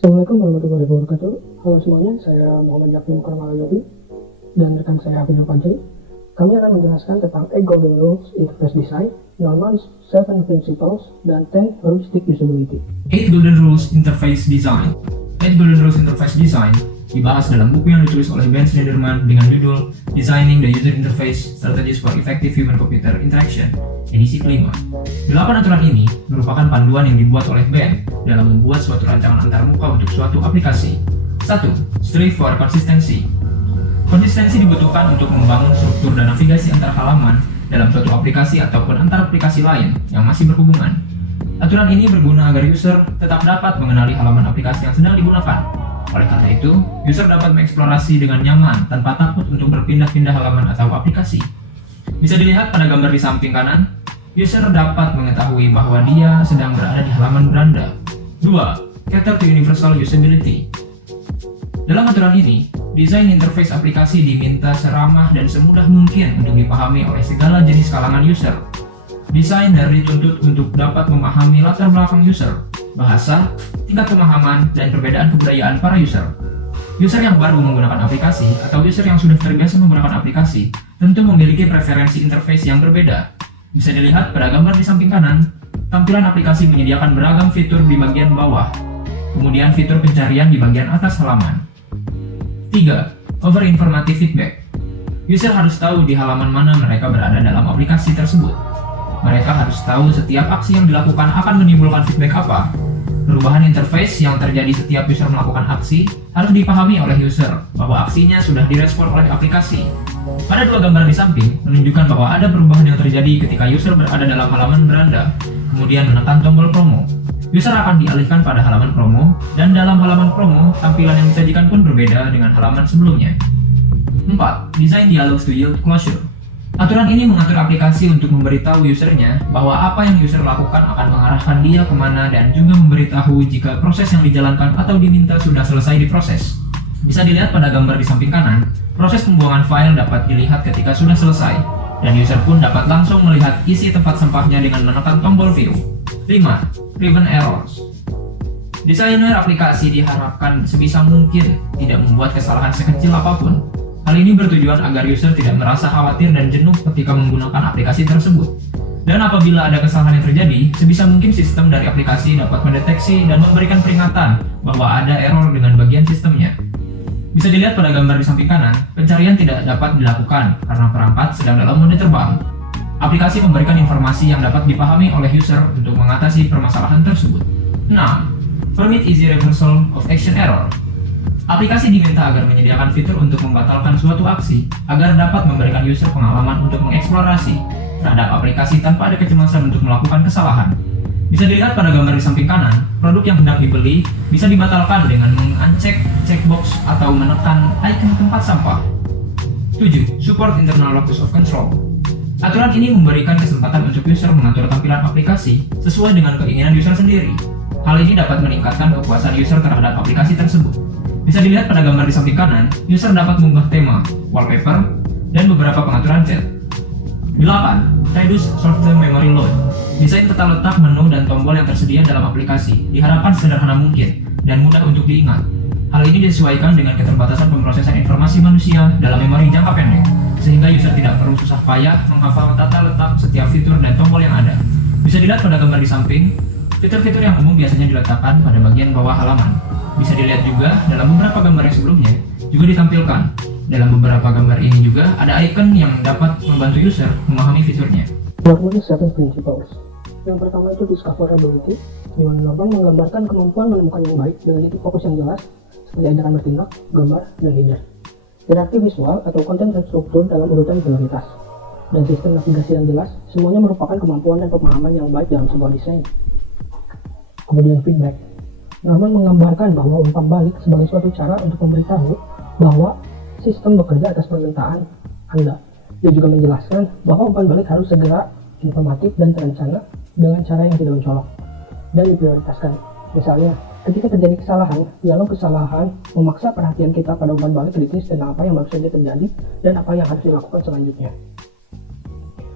Assalamualaikum warahmatullahi wabarakatuh. Halo semuanya, saya Muhammad Yakni Karmalayobi dan rekan saya Hafizul Fajri. Kami akan menjelaskan tentang 8 Golden Rules Interface Design, Norman 7 Principles, dan 10 Heuristic Usability. 8 Golden Rules Interface Design. 8 Golden Rules Interface Design dibahas dalam buku yang ditulis oleh Ben Shneiderman dengan judul Designing the User Interface Strategies for Effective Human-Computer Interaction, edisi kelima. 8 aturan ini merupakan panduan yang dibuat oleh Ben dalam membuat suatu rancangan antarmuka untuk suatu aplikasi. 1. Strive for Consistency. Konsistensi dibutuhkan untuk membangun struktur dan navigasi antar halaman dalam suatu aplikasi ataupun antar aplikasi lain yang masih berhubungan. Aturan ini berguna agar user tetap dapat mengenali halaman aplikasi yang sedang digunakan. Oleh karena itu, user dapat mengeksplorasi dengan nyaman tanpa takut untuk berpindah-pindah halaman atau aplikasi. Bisa dilihat pada gambar di samping kanan, user dapat mengetahui bahwa dia sedang berada di halaman beranda. 2. Cater to Universal Usability. Dalam aturan ini, desain interface aplikasi diminta seramah dan semudah mungkin untuk dipahami oleh segala jenis kalangan user. Desainer dituntut untuk dapat memahami latar belakang user, bahasa, tingkat pemahaman, dan perbedaan kebudayaan para user. User yang baru menggunakan aplikasi atau user yang sudah terbiasa menggunakan aplikasi tentu memiliki preferensi interface yang berbeda. Bisa dilihat pada gambar di samping kanan, tampilan aplikasi menyediakan beragam fitur di bagian bawah, kemudian fitur pencarian di bagian atas halaman. 3. Over informative feedback. User harus tahu di halaman mana mereka berada dalam aplikasi tersebut. Mereka harus tahu setiap aksi yang dilakukan akan menimbulkan feedback apa. Perubahan interface yang terjadi setiap user melakukan aksi harus dipahami oleh user bahwa aksinya sudah direspon oleh aplikasi. Pada dua gambar di samping menunjukkan bahwa ada perubahan yang terjadi ketika user berada dalam halaman beranda, kemudian menekan tombol promo. User akan dialihkan pada halaman promo, dan dalam halaman promo, tampilan yang disajikan pun berbeda dengan halaman sebelumnya. 4. Design Dialogues to Yield Closure. Aturan ini mengatur aplikasi untuk memberitahu usernya bahwa apa yang user lakukan akan mengarahkan dia kemana dan juga memberitahu jika proses yang dijalankan atau diminta sudah selesai diproses. Bisa dilihat pada gambar di samping kanan, proses pembuangan file dapat dilihat ketika sudah selesai, dan user pun dapat langsung melihat isi tempat sampahnya dengan menekan tombol view. 5. Prevent Errors. Desainer aplikasi diharapkan sebisa mungkin tidak membuat kesalahan sekecil apapun. Hal ini bertujuan agar user tidak merasa khawatir dan jenuh ketika menggunakan aplikasi tersebut. Dan apabila ada kesalahan yang terjadi, sebisa mungkin sistem dari aplikasi dapat mendeteksi dan memberikan peringatan bahwa ada error dengan bagian sistemnya. Bisa dilihat pada gambar di samping kanan, pencarian tidak dapat dilakukan karena perangkat sedang dalam mode terbang. Aplikasi memberikan informasi yang dapat dipahami oleh user untuk mengatasi permasalahan tersebut. 6. Permit Easy Reversal of Action Error. Aplikasi diminta agar menyediakan fitur untuk membatalkan suatu aksi agar dapat memberikan user pengalaman untuk mengeksplorasi terhadap aplikasi tanpa ada kecemasan untuk melakukan kesalahan. Bisa dilihat pada gambar di samping kanan, produk yang hendak dibeli bisa dibatalkan dengan mengancek checkbox atau menekan icon tempat sampah. 7. Support Internal Locus of Control. Aturan ini memberikan kesempatan untuk user mengatur tampilan aplikasi sesuai dengan keinginan user sendiri. Hal ini dapat meningkatkan kepuasan user terhadap aplikasi tersebut. Bisa dilihat pada gambar di samping kanan, user dapat mengubah tema, wallpaper, dan beberapa pengaturan chat. 8. Reduce Short-Term Memory Load. Desain tata letak menu dan tombol yang tersedia dalam aplikasi diharapkan sederhana mungkin dan mudah untuk diingat. Hal ini disesuaikan dengan keterbatasan pemrosesan informasi manusia dalam memori jangka pendek, sehingga user tidak perlu susah payah menghafal tata letak setiap fitur dan tombol yang ada. Bisa dilihat pada gambar di samping, fitur-fitur yang umum biasanya diletakkan pada bagian bawah halaman. Bisa dilihat juga dalam beberapa gambar yang sebelumnya juga ditampilkan. Dalam beberapa gambar ini juga ada icon yang dapat membantu user memahami fiturnya. Norman 7 Principles. Yang pertama itu Discoverability, di mana Norman menggambarkan kemampuan menemukan yang baik dengan titik fokus yang jelas, seperti ajakan bertindak, gambar, dan header. Hierarki visual atau konten terstruktur dalam urutan prioritas, dan sistem navigasi yang jelas, semuanya merupakan kemampuan dan pemahaman yang baik dalam sebuah desain. Kemudian feedback. Norman menggambarkan bahwa umpan balik sebagai suatu cara untuk memberitahu bahwa sistem bekerja atas permintaan Anda. Dia juga menjelaskan bahwa umpan balik harus segera, informatif, dan terencana dengan cara yang tidak mencolok dan diprioritaskan. Misalnya, ketika terjadi kesalahan, dialog kesalahan memaksa perhatian kita pada umpan balik kritis tentang apa yang baru saja terjadi dan apa yang harus dilakukan selanjutnya.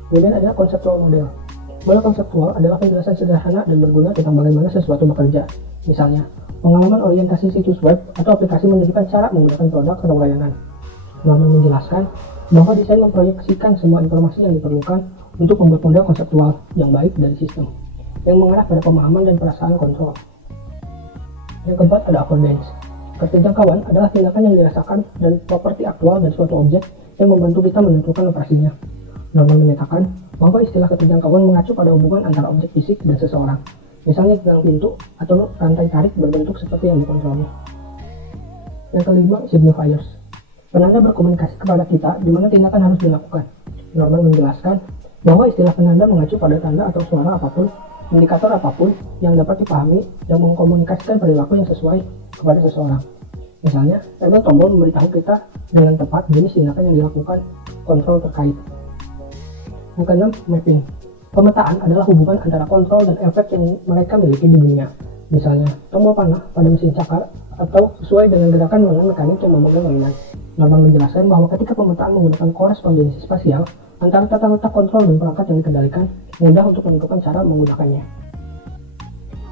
Kemudian ada conceptual model. Model konseptual adalah penjelasan sederhana dan berguna tentang bagaimana sesuatu bekerja. Misalnya, Pengalaman orientasi situs web atau aplikasi menunjukkan cara menggunakan produk atau layanan. Norman menjelaskan bahwa desain memproyeksikan semua informasi yang diperlukan untuk membuat model konseptual yang baik dari sistem, yang mengarah pada pemahaman dan perasaan kontrol. Yang keempat ada affordance. Keterjangkauan adalah tindakan yang dirasakan dari properti aktual dan suatu objek yang membantu kita menentukan operasinya. Norman menyatakan bahwa istilah keterjangkauan mengacu pada hubungan antara objek fisik dan seseorang, misalnya gelang pintu atau rantai tarik berbentuk seperti yang dikontrolnya. Yang kelima, signifiers. Penanda berkomunikasi kepada kita di mana tindakan harus dilakukan. Norman menjelaskan bahwa istilah penanda mengacu pada tanda atau suara apapun, indikator apapun yang dapat dipahami dan mengkomunikasikan perilaku yang sesuai kepada seseorang. Misalnya, label tombol memberitahu kita dengan tepat jenis tindakan yang dilakukan kontrol terkait. Yang keenam, mapping. Pemetaan adalah hubungan antara kontrol dan efek yang mereka miliki di dunia. Misalnya, tombol panah pada mesin cakar atau sesuai dengan gerakan lengan mekanik yang memegang mainan. Norman menjelaskan bahwa ketika pemetaan menggunakan korespondensi spasial antara tata letak kontrol dan perangkat yang dikendalikan, mudah untuk menentukan cara menggunakannya.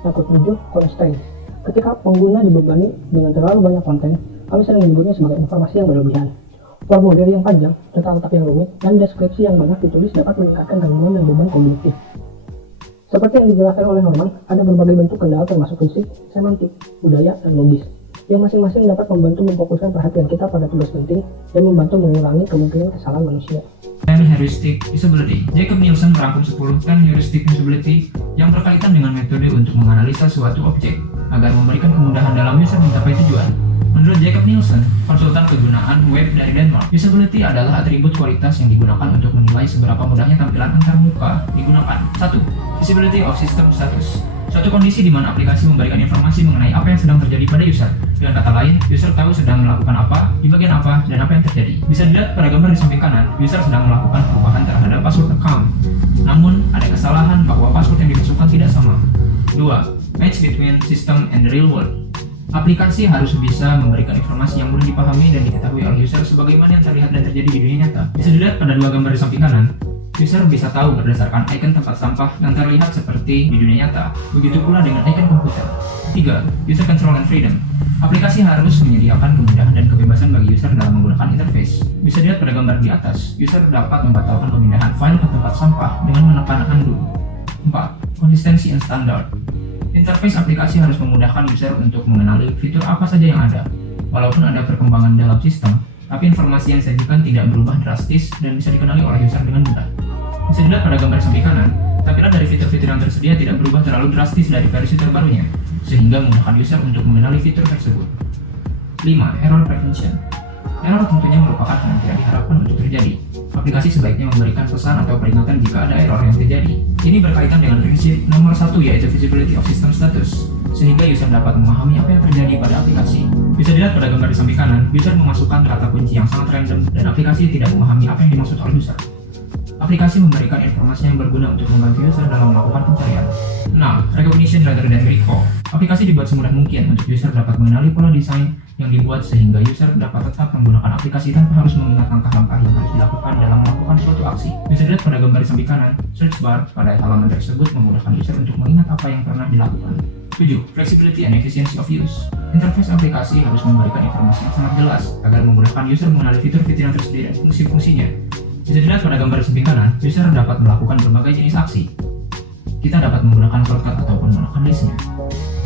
Yang ketujuh, constraints. Ketika pengguna dibebani dengan terlalu banyak konten, kami sering menyebutnya sebagai informasi yang berlebihan. Formulir yang panjang, tata letak yang rumit, dan deskripsi yang banyak ditulis dapat meningkatkan gangguan dan beban kognitif. Seperti yang dijelaskan oleh Norman, ada berbagai bentuk kendala termasuk fisik, semantik, budaya, dan logis, yang masing-masing dapat membantu memfokuskan perhatian kita pada tugas penting dan membantu mengurangi kemungkinan kesalahan manusia. 10 heuristic usability. Jacob Nielsen merangkum 10 heuristic usability yang berkaitan dengan metode untuk menganalisa suatu objek agar memberikan kemudahan dalam user mencapai tujuan. Menurut Jacob Nielsen, konsultan kegunaan web dari Denmark, usability adalah atribut kualitas yang digunakan untuk menilai seberapa mudahnya tampilan antar muka digunakan. 1. Visibility of system status. Suatu kondisi di mana aplikasi memberikan informasi mengenai apa yang sedang terjadi pada user. Dengan kata lain, user tahu sedang melakukan apa, di bagian apa, dan apa yang terjadi. Bisa dilihat pada gambar di samping kanan, user sedang melakukan perubahan terhadap password account. Namun, ada kesalahan bahwa password yang dimasukkan tidak sama. 2. Match between system and the real world. Aplikasi harus bisa memberikan informasi yang mudah dipahami dan diketahui oleh user sebagaimana yang terlihat dan terjadi di dunia nyata. Bisa dilihat pada dua gambar di samping kanan, user bisa tahu berdasarkan icon tempat sampah yang terlihat seperti di dunia nyata. Begitu pula dengan icon komputer. 3. User control and freedom. Aplikasi harus menyediakan kemudahan dan kebebasan bagi user dalam menggunakan interface. Bisa dilihat pada gambar di atas, user dapat membatalkan pemindahan file ke tempat sampah dengan menekan undo. 4. Konsistensi and standard. Interface aplikasi harus memudahkan user untuk mengenali fitur apa saja yang ada. Walaupun ada perkembangan dalam sistem, tapi informasi yang disajikan tidak berubah drastis dan bisa dikenali oleh user dengan mudah. Bisa dilihat pada gambar samping kanan, tampilan dari fitur-fitur yang tersedia tidak berubah terlalu drastis dari versi terbarunya, sehingga memudahkan user untuk mengenali fitur tersebut. 5. Error prevention. Error tentunya merupakan hal yang tidak diharapkan untuk terjadi. Aplikasi sebaiknya memberikan pesan atau peringatan jika ada error yang terjadi. Ini berkaitan dengan prinsip nomor 1, yaitu visibility of system status, sehingga user dapat memahami apa yang terjadi pada aplikasi. Bisa dilihat pada gambar di samping kanan, user memasukkan kata kunci yang sangat random dan aplikasi tidak memahami apa yang dimaksud oleh user. Aplikasi memberikan informasi yang berguna untuk membantu user dalam melakukan pencarian. 6. Recognition rather than recall. Aplikasi dibuat semudah mungkin untuk user dapat mengenali pola desain yang dibuat sehingga user dapat tetap menggunakan aplikasi tanpa harus mengingat langkah-langkah yang harus dilakukan dalam melakukan suatu aksi. Bisa dilihat pada gambar di samping kanan, search bar pada halaman tersebut memudahkan user untuk mengingat apa yang pernah dilakukan. 7. Flexibility and efficiency of use. Interface aplikasi harus memberikan informasi yang sangat jelas agar memudahkan user mengenali fitur-fitur yang tersedia dan fungsi-fungsinya. Bisa dilihat pada gambar di samping kanan, user dapat melakukan berbagai jenis aksi. Kita dapat menggunakan shortcut ataupun menekan listnya.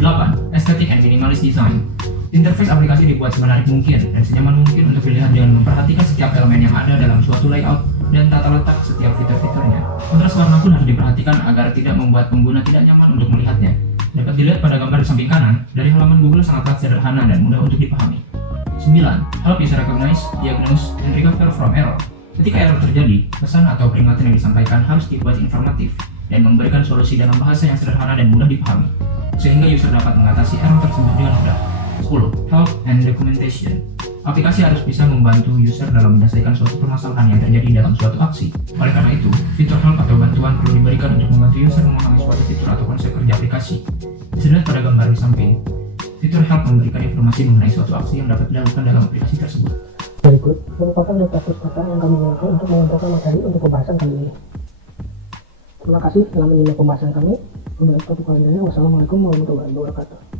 8. Aesthetic and minimalist design. Interface aplikasi dibuat semenarik mungkin dan senyaman mungkin untuk dilihat dengan memperhatikan setiap elemen yang ada dalam suatu layout dan tata letak setiap fitur-fiturnya. Kontras warna pun harus diperhatikan agar tidak membuat pengguna tidak nyaman untuk melihatnya. Dapat dilihat pada gambar di samping kanan, dari halaman Google sangatlah sederhana dan mudah untuk dipahami. 9. Help user recognize, diagnose, and recover from error. Ketika error terjadi, pesan atau peringatan yang disampaikan harus dibuat informatif dan memberikan solusi dalam bahasa yang sederhana dan mudah dipahami, sehingga user dapat mengatasi error tersebut dengan mudah. 10. Help and documentation. Aplikasi harus bisa membantu user dalam menyelesaikan suatu permasalahan yang terjadi dalam suatu aksi. Oleh karena itu, fitur help atau bantuan perlu diberikan untuk membantu user memahami suatu fitur atau konsep kerja aplikasi. Bisa dilihat pada gambar di samping. Fitur help memberikan informasi mengenai suatu aksi yang dapat dilakukan dalam aplikasi tersebut. Berikut merupakan data pustakaan yang kami gunakan untuk mengumpulkan materi untuk pembahasan kali ini. Terima kasih telah menyimak pembahasan kami. Wassalamualaikum warahmatullahi wabarakatuh.